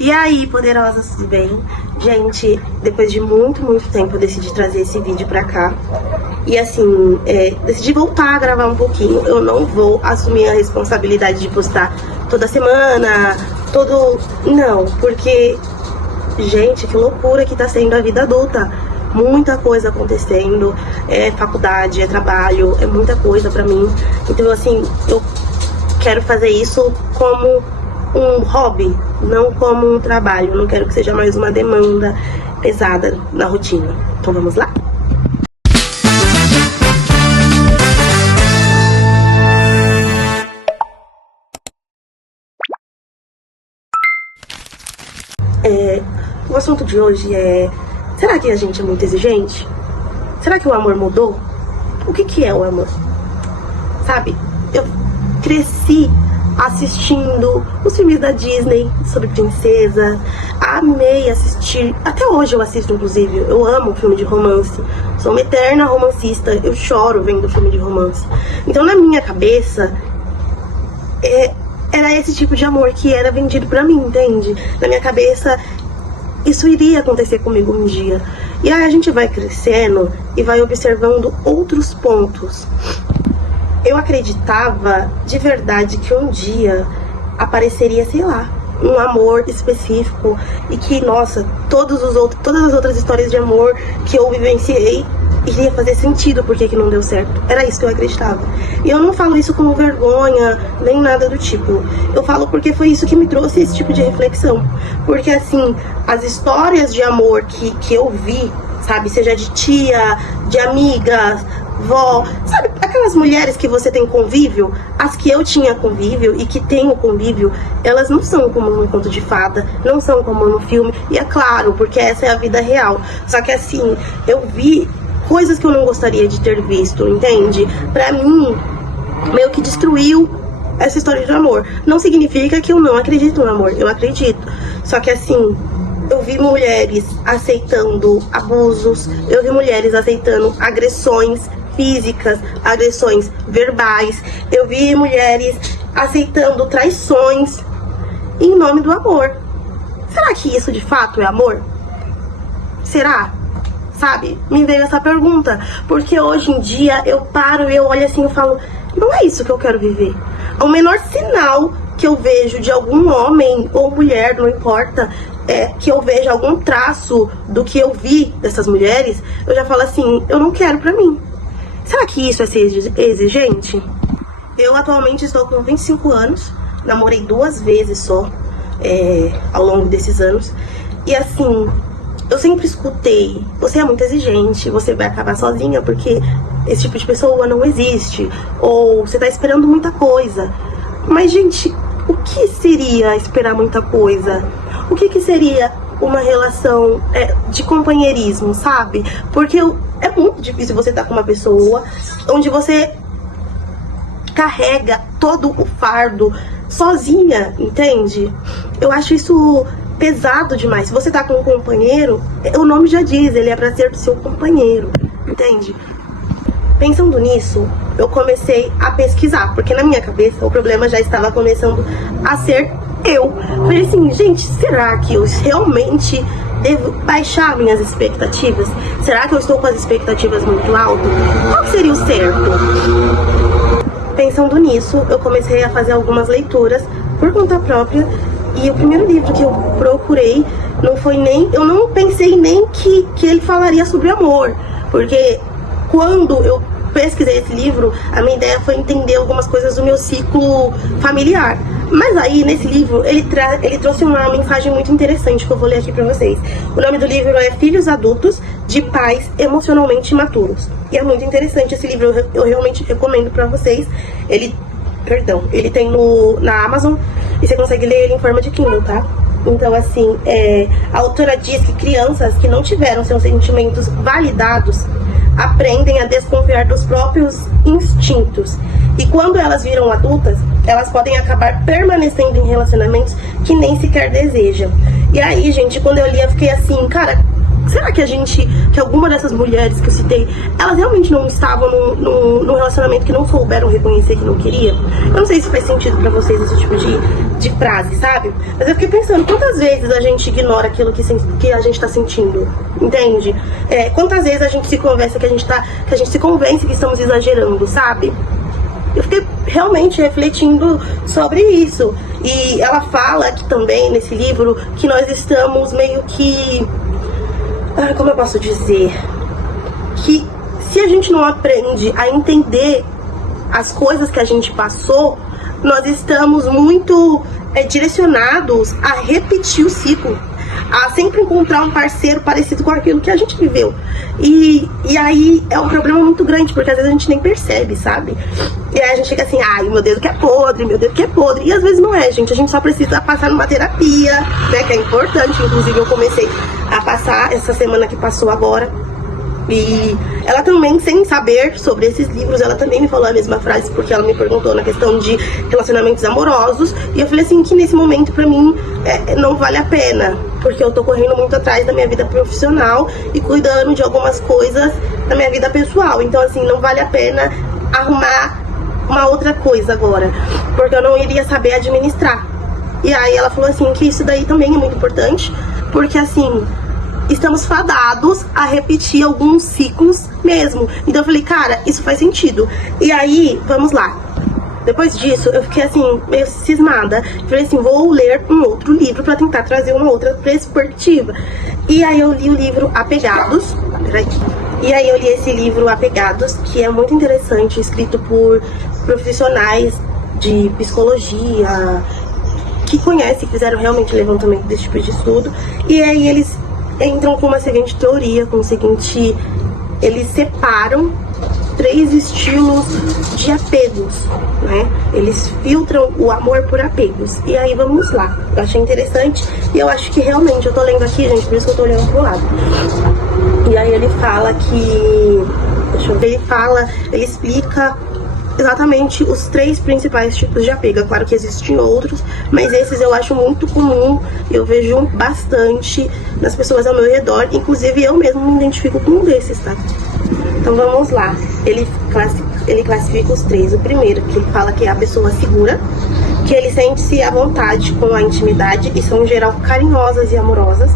E aí, poderosas, tudo bem? Gente, depois de muito tempo eu decidi trazer esse vídeo pra cá. E assim, decidi voltar a gravar um pouquinho. Eu não vou assumir a responsabilidade de postar toda semana, Não, porque, gente, que loucura que tá sendo a vida adulta. Muita coisa acontecendo, é faculdade, é trabalho, é muita coisa pra mim. Então, assim, eu quero fazer isso como um hobby, não como um trabalho. Não quero que seja mais uma demanda pesada na rotina. Então vamos lá? O assunto de hoje é: será que a gente é muito exigente? Será que o amor mudou? O que é o amor? Sabe, eu cresci assistindo os filmes da Disney sobre princesa, amei assistir, até hoje eu assisto inclusive, eu amo filme de romance, sou uma eterna romancista, eu choro vendo filme de romance. Então na minha cabeça, era esse tipo de amor que era vendido pra mim, entende? Na minha cabeça, isso iria acontecer comigo um dia. E aí a gente vai crescendo e vai observando outros pontos. Eu acreditava de verdade que um dia apareceria, sei lá, um amor específico e que, nossa, todas as outras histórias de amor que eu vivenciei iria fazer sentido porque que não deu certo. Era isso que eu acreditava. E eu não falo isso como vergonha, nem nada do tipo. Eu falo porque foi isso que me trouxe esse tipo de reflexão. Porque, assim, as histórias de amor que eu vi, sabe, seja de tia, de amigas, vó, sabe, aquelas mulheres que você tem convívio, as que eu tinha convívio e que tenho convívio, elas não são como no conto de fada, não são como no filme, e é claro, porque essa é a vida real. Só que assim, eu vi coisas que eu não gostaria de ter visto, entende? Pra mim, meio que destruiu essa história de amor. Não significa que eu não acredito no amor, eu acredito. Só que assim, eu vi mulheres aceitando abusos, eu vi mulheres aceitando agressões físicas, agressões verbais, eu vi mulheres aceitando traições em nome do amor. Será que isso de fato é amor? Será? Sabe? Me veio essa pergunta, porque hoje em dia eu paro e eu olho assim e falo, não é isso que eu quero viver. O menor sinal que eu vejo de algum homem ou mulher, não importa, que eu vejo algum traço do que eu vi dessas mulheres, eu já falo assim, eu não quero pra mim. Será que isso é ser exigente? Eu atualmente estou com 25 anos, namorei 2 vezes só ao longo desses anos. E assim, eu sempre escutei, você é muito exigente, você vai acabar sozinha porque esse tipo de pessoa não existe. Ou você tá esperando muita coisa. Mas gente, o que seria esperar muita coisa? O que seria uma relação de companheirismo, sabe? Porque é muito difícil você estar com uma pessoa onde você carrega todo o fardo sozinha, entende? Eu acho isso pesado demais. Se você tá com um companheiro, o nome já diz, ele é pra ser seu companheiro, entende? Pensando nisso, eu comecei a pesquisar, porque na minha cabeça o problema já estava começando a ser eu. Falei assim, gente, será que eu realmente devo baixar minhas expectativas? Será que eu estou com as expectativas muito altas? Qual seria o certo? Pensando nisso, eu comecei a fazer algumas leituras por conta própria. E o primeiro livro que eu procurei não foi nem... Eu não pensei nem que ele falaria sobre amor. Porque quando eu pesquisei esse livro, a minha ideia foi entender algumas coisas do meu ciclo familiar. Mas aí, nesse livro, ele trouxe uma mensagem muito interessante que eu vou ler aqui pra vocês. O nome do livro é Filhos Adultos de Pais Emocionalmente Imaturos. E é muito interessante esse livro, eu realmente recomendo pra vocês. Ele tem na Amazon e você consegue ler ele em forma de Kindle, tá? Então, assim, a autora diz que crianças que não tiveram seus sentimentos validados aprendem a desconfiar dos próprios instintos. E quando elas viram adultas, elas podem acabar permanecendo em relacionamentos que nem sequer desejam. E aí, gente, quando eu li, eu fiquei assim, cara, será que que alguma dessas mulheres que eu citei, elas realmente não estavam num relacionamento que não souberam reconhecer que não queria? Eu não sei se faz sentido pra vocês esse tipo de frase, sabe? Mas eu fiquei pensando, quantas vezes a gente ignora aquilo que a gente tá sentindo, entende? Quantas vezes a gente se conversa que a gente se convence que estamos exagerando, sabe? Eu fiquei realmente refletindo sobre isso. E ela fala aqui também, nesse livro, que nós estamos meio que... como eu posso dizer? Que se a gente não aprende a entender as coisas que a gente passou, nós estamos muito direcionados a repetir o ciclo, a sempre encontrar um parceiro parecido com aquilo que a gente viveu. E aí é um problema muito grande, porque às vezes a gente nem percebe, sabe? E aí a gente fica assim, ai, meu dedo que é podre, meu dedo que é podre. E às vezes não é, gente. A gente só precisa passar numa terapia, né? Que é importante. Inclusive eu comecei a passar essa semana que passou agora. E ela também, sem saber sobre esses livros, ela também me falou a mesma frase, porque ela me perguntou na questão de relacionamentos amorosos. E eu falei assim, que nesse momento pra mim não vale a pena, porque eu tô correndo muito atrás da minha vida profissional e cuidando de algumas coisas da minha vida pessoal. Então assim, não vale a pena arrumar uma outra coisa agora, porque eu não iria saber administrar. E aí ela falou assim, que isso daí também é muito importante, porque assim... estamos fadados a repetir alguns ciclos mesmo. Então eu falei, cara, isso faz sentido. E aí, vamos lá. Depois disso, eu fiquei assim, meio cismada. Falei assim, vou ler um outro livro pra tentar trazer uma outra perspectiva. E aí eu li o livro Apegados. Peraí. E aí eu li esse livro Apegados, que é muito interessante, escrito por profissionais de psicologia, que conhecem, que fizeram realmente levantamento desse tipo de estudo. E aí eles entram com uma seguinte teoria, com o seguinte... eles separam 3 estilos de apegos, né? Eles filtram o amor por apegos. E aí vamos lá. Eu achei interessante e eu acho que realmente, eu tô lendo aqui, gente, por isso que eu tô olhando pro lado. E aí ele fala que... deixa eu ver, ele explica exatamente os 3 principais tipos de apego. É claro que existem outros, mas esses eu acho muito comum, eu vejo bastante nas pessoas ao meu redor, inclusive eu mesmo me identifico com um desses, tá? Então vamos lá, ele classifica os 3. O primeiro, que ele fala que é a pessoa segura, que ele sente-se à vontade com a intimidade e são em geral carinhosas e amorosas.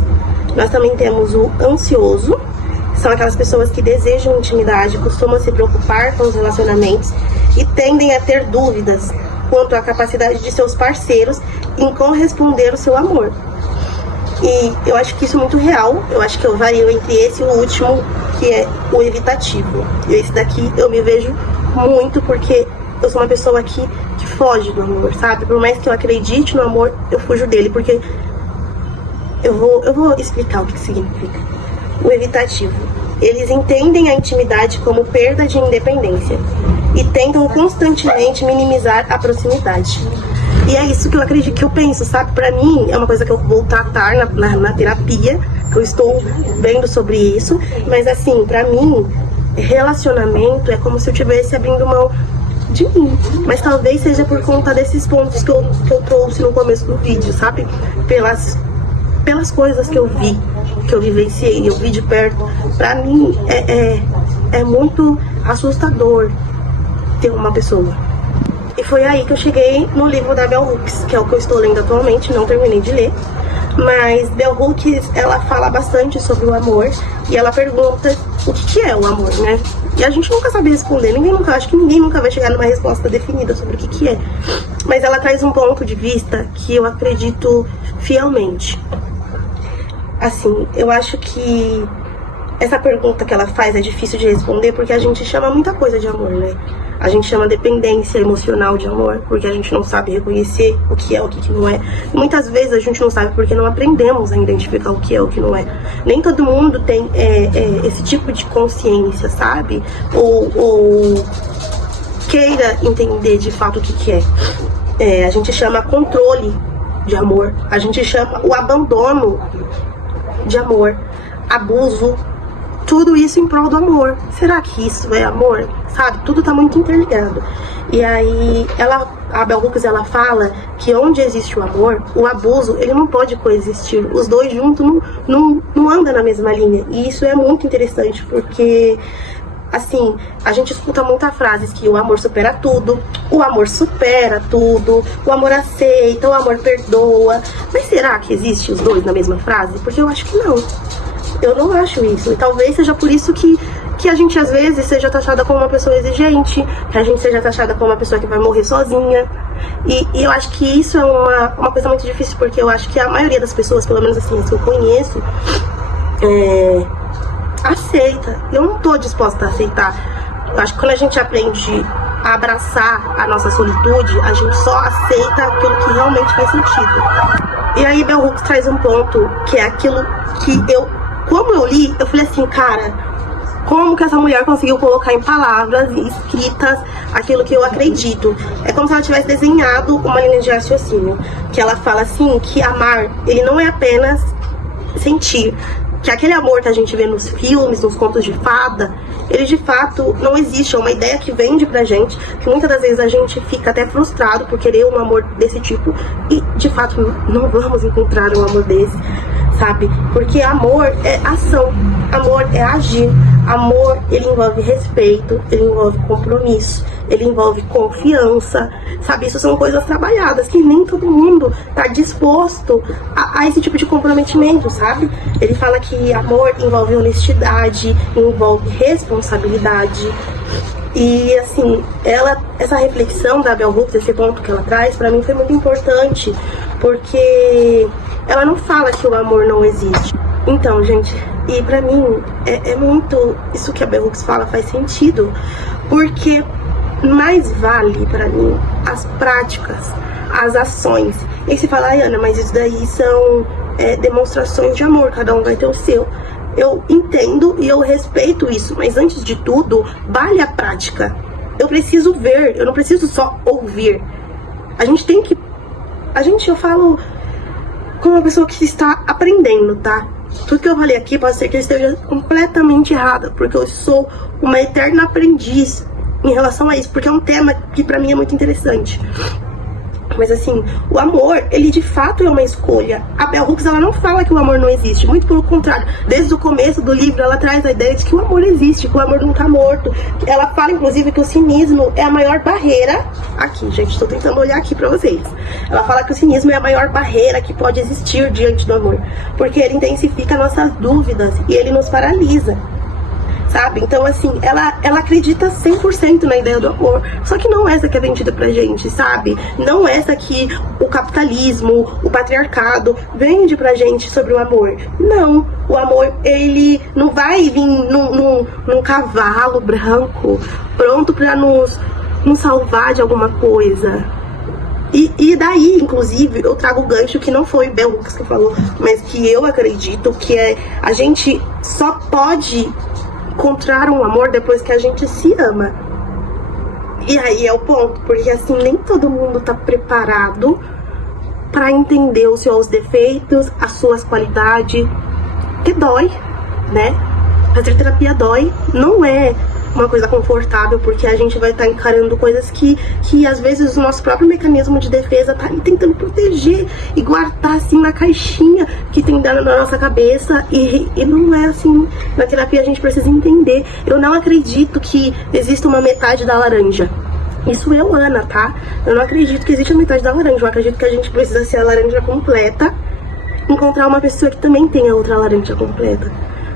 Nós também temos o ansioso, são aquelas pessoas que desejam intimidade, costumam se preocupar com os relacionamentos e tendem a ter dúvidas quanto à capacidade de seus parceiros em corresponder ao seu amor. E eu acho que isso é muito real. Eu acho que eu vario entre esse e o último, que é o evitativo. E esse daqui eu me vejo muito, porque eu sou uma pessoa que foge do amor, sabe? Por mais que eu acredite no amor, eu fujo dele, porque eu vou explicar o que significa. O evitativo. Eles entendem a intimidade como perda de independência e tentam constantemente minimizar a proximidade. E é isso que eu acredito, que eu penso, sabe? Pra mim, é uma coisa que eu vou tratar na terapia, que eu estou vendo sobre isso. Mas assim, pra mim, relacionamento é como se eu estivesse abrindo mão de mim. Mas talvez seja por conta desses pontos que eu trouxe no começo do vídeo, sabe? Pelas coisas que eu vi, que eu vivenciei, eu vi de perto. Pra mim, é muito assustador ter uma pessoa. E foi aí que eu cheguei no livro da Bell Hooks, que é o que eu estou lendo atualmente, não terminei de ler. Mas Bell Hooks, ela fala bastante sobre o amor e ela pergunta o que é o amor, né? E a gente nunca sabe responder, acho que ninguém nunca vai chegar numa resposta definida sobre o que é. Mas ela traz um ponto de vista que eu acredito fielmente. Assim, eu acho que essa pergunta que ela faz é difícil de responder porque a gente chama muita coisa de amor, né? A gente chama dependência emocional de amor, porque a gente não sabe reconhecer o que é, o que não é. E muitas vezes a gente não sabe porque não aprendemos a identificar o que é, o que não é. Nem todo mundo tem esse tipo de consciência, sabe? Ou queira entender de fato o que é. A gente chama controle de amor, a gente chama o abandono de amor, abuso tudo isso em prol do amor. Será que isso é amor? Sabe? Tudo tá muito interligado. E aí, a Bell Hooks, ela fala que onde existe o amor, o abuso, ele não pode coexistir. Os dois juntos não andam na mesma linha. E isso é muito interessante, porque, assim, a gente escuta muitas frases que o amor supera tudo, o amor supera tudo, o amor aceita, o amor perdoa. Mas será que existe os dois na mesma frase? Porque eu acho que não. Eu não acho isso. E talvez seja por isso que a gente às vezes seja taxada como uma pessoa exigente, que a gente seja taxada como uma pessoa que vai morrer sozinha. E eu acho que isso é uma coisa muito difícil, porque eu acho que a maioria das pessoas, pelo menos assim, as que eu conheço, aceita. Eu não tô disposta a aceitar. Eu acho que quando a gente aprende a abraçar a nossa solitude, a gente só aceita aquilo que realmente faz sentido. E aí Bell Hooks traz um ponto, que é aquilo que como eu li, eu falei assim, cara, como que essa mulher conseguiu colocar em palavras e escritas aquilo que eu acredito? É como se ela tivesse desenhado uma linha de raciocínio, que ela fala assim, que amar, ele não é apenas sentir, que aquele amor que a gente vê nos filmes, nos contos de fada, ele de fato não existe, é uma ideia que vende pra gente, que muitas das vezes a gente fica até frustrado por querer um amor desse tipo, e de fato não vamos encontrar um amor desse, sabe? Porque amor é ação, amor é agir, amor, ele envolve respeito, ele envolve compromisso, ele envolve confiança, sabe? Isso são coisas trabalhadas, que nem todo mundo tá disposto a esse tipo de comprometimento, sabe? Ele fala que amor envolve honestidade, envolve responsabilidade. E assim, essa reflexão da Bell Hooks, esse ponto que ela traz, pra mim foi muito importante, porque ela não fala que o amor não existe. Então, gente, e pra mim é muito, isso que a Bell Hooks fala faz sentido, porque mais vale pra mim as práticas, as ações. E aí você fala, ai Ana, mas isso daí são demonstrações de amor, cada um vai ter o seu. Eu entendo e eu respeito isso, mas antes de tudo, vale a prática. Eu preciso ver, eu não preciso só ouvir. A gente tem que... eu falo como uma pessoa que está aprendendo, tá? Tudo que eu falei aqui pode ser que eu esteja completamente errada, porque eu sou uma eterna aprendiz em relação a isso, porque é um tema que pra mim é muito interessante. Mas assim, o amor, ele de fato é uma escolha. A Bell Hooks, ela não fala que o amor não existe, muito pelo contrário. Desde o começo do livro, ela traz a ideia de que o amor existe, que o amor não tá morto. Ela fala, inclusive, que o cinismo é a maior barreira... Aqui, gente, tô tentando olhar aqui pra vocês. Ela fala que o cinismo é a maior barreira que pode existir diante do amor, porque ele intensifica nossas dúvidas e ele nos paralisa, sabe? Então, assim, ela acredita 100% na ideia do amor, só que não essa que é vendida pra gente, sabe? Não essa que o capitalismo, o patriarcado vende pra gente sobre o amor. Não, o amor, ele não vai vir num cavalo branco, pronto pra nos salvar de alguma coisa. E daí, inclusive, eu trago o gancho que não foi Bell Hooks que falou, mas que eu acredito que a gente só pode encontrar um amor depois que a gente se ama. E aí é o ponto, porque assim, nem todo mundo tá preparado pra entender os seus defeitos, as suas qualidades, que dói, né? Fazer terapia dói, não é uma coisa confortável, porque a gente vai estar encarando coisas que às vezes o nosso próprio mecanismo de defesa tá ali tentando proteger e guardar assim na caixinha que tem dentro na nossa cabeça, e não é assim. Na terapia a gente precisa entender. Eu não acredito que exista uma metade da laranja. Isso eu, Ana, tá? Eu não acredito que exista a metade da laranja. Eu acredito que a gente precisa ser a laranja completa, encontrar uma pessoa que também tenha a outra laranja completa.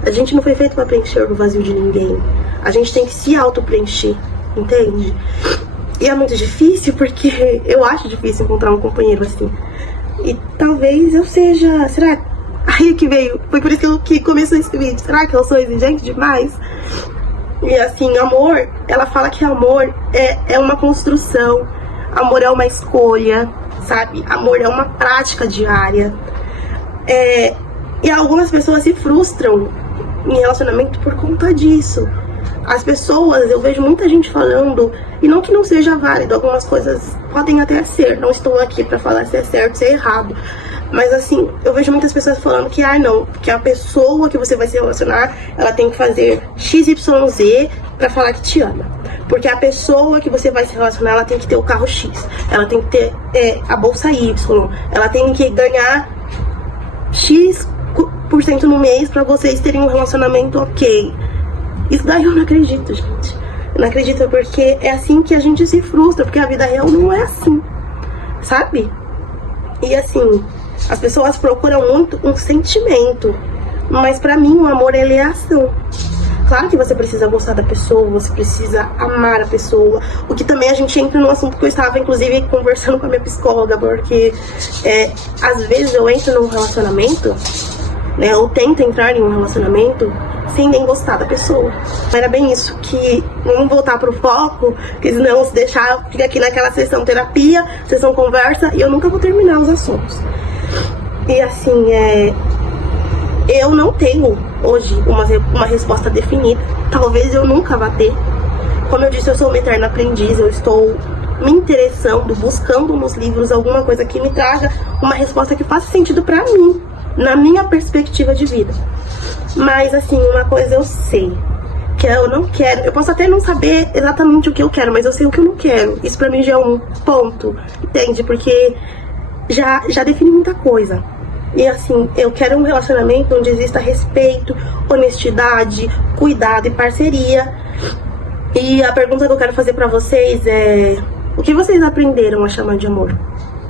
A gente não foi feito pra preencher o vazio de ninguém. A gente tem que se auto-preencher, entende? E é muito difícil, porque eu acho difícil encontrar um companheiro assim. E talvez eu seja... Será? Aí que veio... Foi por isso que começou esse vídeo. Será que eu sou exigente demais? E assim, amor... Ela fala que amor é uma construção. Amor é uma escolha, sabe? Amor é uma prática diária. E algumas pessoas se frustram em relacionamento por conta disso. As pessoas, eu vejo muita gente falando, e não que não seja válido, algumas coisas podem até ser, não estou aqui pra falar se é certo, se é errado, Mas assim, eu vejo muitas pessoas falando que, não, que a pessoa que você vai se relacionar, ela tem que fazer XYZ pra falar que te ama. Porque a pessoa que você vai se relacionar, ela tem que ter o carro X, ela tem que ter a bolsa Y, ela tem que ganhar X% no mês pra vocês terem um relacionamento ok. Isso daí eu não acredito, gente. Eu não acredito porque é assim que a gente se frustra, porque a vida real não é assim, sabe? E assim, as pessoas procuram muito um sentimento, mas pra mim o amor, ele é ação. Claro que você precisa gostar da pessoa, você precisa amar a pessoa. O que também a gente entra no assunto que eu estava, inclusive, conversando com a minha psicóloga, porque às vezes eu entro num relacionamento, né, ou tento entrar em um relacionamento sem nem gostar da pessoa. Era bem isso, que vamos voltar pro foco, porque senão se deixar, fica aqui naquela sessão terapia, sessão conversa, e eu nunca vou terminar os assuntos. E assim, eu não tenho hoje uma resposta definida. Talvez eu nunca vá ter. Como eu disse, eu sou uma eterna aprendiz. Eu estou me interessando, buscando nos livros alguma coisa que me traga uma resposta que faça sentido pra mim, na minha perspectiva de vida. Mas assim, uma coisa eu sei, que eu não quero. Eu posso até não saber exatamente o que eu quero, mas eu sei o que eu não quero. Isso pra mim já é um ponto, entende? Porque já define muita coisa. E assim, eu quero um relacionamento onde exista respeito, honestidade, cuidado e parceria. E a pergunta que eu quero fazer pra vocês é: o que vocês aprenderam a chamar de amor?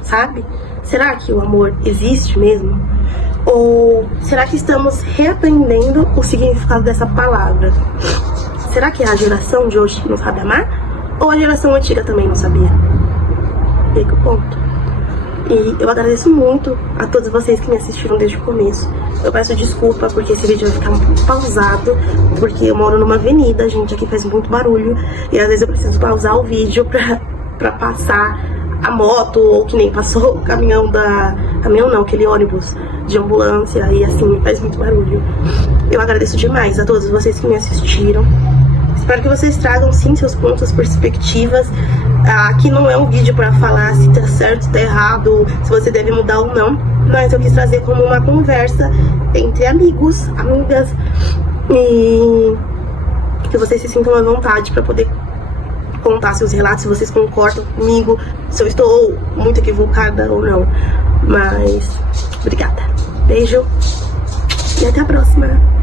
Sabe? Será que o amor existe mesmo? Ou será que estamos reaprendendo o significado dessa palavra? Será que é a geração de hoje que não sabe amar? Ou a geração antiga também não sabia? E aí que o ponto. E eu agradeço muito a todos vocês que me assistiram desde o começo. Eu peço desculpa porque esse vídeo vai ficar muito pausado, porque eu moro numa avenida, gente, aqui faz muito barulho. E às vezes eu preciso pausar o vídeo pra passar a moto, ou que nem passou o caminhão caminhão não, aquele ônibus de ambulância, e assim, faz muito barulho. Eu agradeço demais a todos vocês que me assistiram. Espero que vocês tragam sim seus pontos, perspectivas. Aqui não é um vídeo para falar se tá certo, se tá errado, se você deve mudar ou não. Mas eu quis trazer como uma conversa entre amigos, amigas, e que vocês se sintam à vontade para poder contar seus relatos, se vocês concordam comigo, se eu estou muito equivocada ou não. Mas obrigada. Beijo e até a próxima.